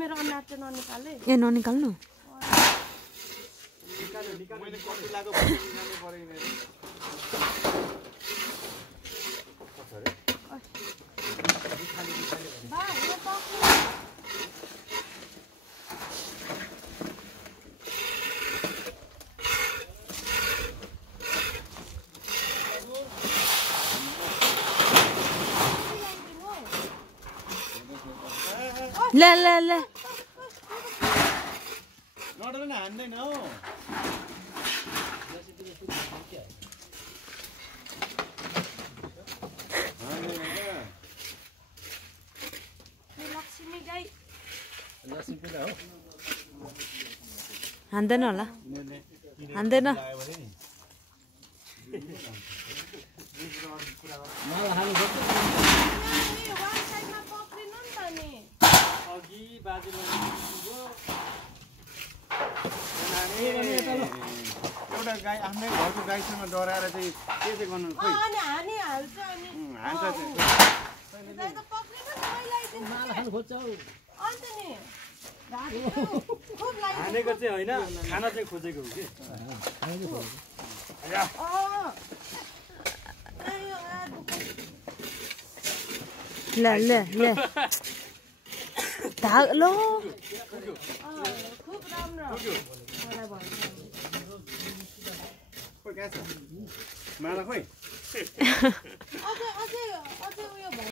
मेरो अनार चाहिँ ननिकाले ए ननिकाल्नु मैले कति लाग्यो भने निकाल्नु पर्यो मेरो बा यो पक्नु ले ले ले नडर न हान्दैन हौ लक्ष्मी गाई हान्दैन होला हान्दैन एउटा गाई आफ्नै घरको गाईसँग डराएर चाहिँ के चाहिँ गर्नु खोइ हान्छ अनि हान्छ चाहिँ हानेको चाहिँ होइन खाना चाहिँ खोजेको हो कि ले ले ले धाग लो खुब राम्रो खोइ कहाँ छ माला खोइ अझै उयो